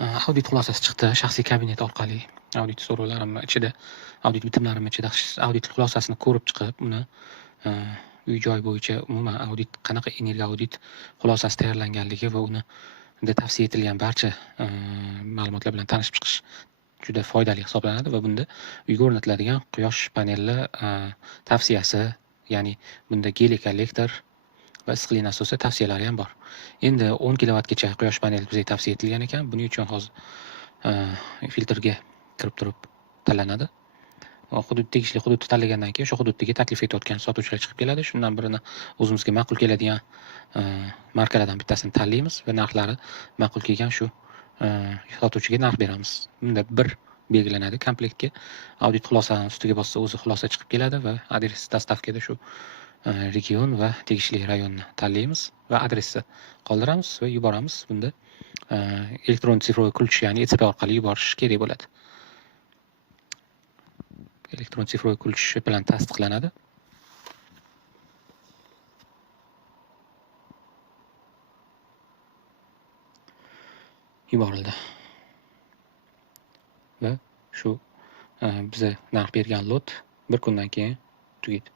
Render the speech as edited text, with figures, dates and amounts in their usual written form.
Audit xulosasi chiqdi shaxsiy kabinet orqali. Audit so'rovlarimni ichida, audit bitimlarim ichida audit xulosasini ko'rib chiqib, uni uy-joy bo'yicha umuman audit qanaqa energiya audit xulosasi tayyorlanganligi va unda tavsiya etilgan barcha ma'lumotlar bilan tanishib chiqish juda foydali hisoblanadi va bunda uyga o'rnatiladigan quyosh paneli tavsiyasi, ya'ni bunda geliy kollektor va issiqlik nasosi tavsiyalari ham bor. Endi 10 kilovatgacha quyosh paneli bizga tavsiya etilgan ekan. Buning uchun hozir filtrga kirib turib tanlanadi. Tegishli hududni tanlagandan keyin o'sha hududdagi taklif etayotgan sotuvchilar chiqib keladi. Shundan birini o'zimizga ma'qul keladigan markalardan bittasini tanlaymiz va narxlari ma'qul kelgan shu sotuvchiga narx beramiz. Bunda bir belgilanadi komplektga. Audit xulosani ustiga bossa o'zi xulosa chiqib keladi va adres dastavkada shu region va tegishli rayonni tanlaymiz va adresni qoldiramiz va yuboramiz. Bunda elektron sifroviy ключ, ya'ni ECP orqali yuborish kerak bo'ladi. Elektron sifroviy ключ bilan tasdiqlanadi. Yuborildi. Va shu biza narx bergan lot bir kundan keyin tugaydi.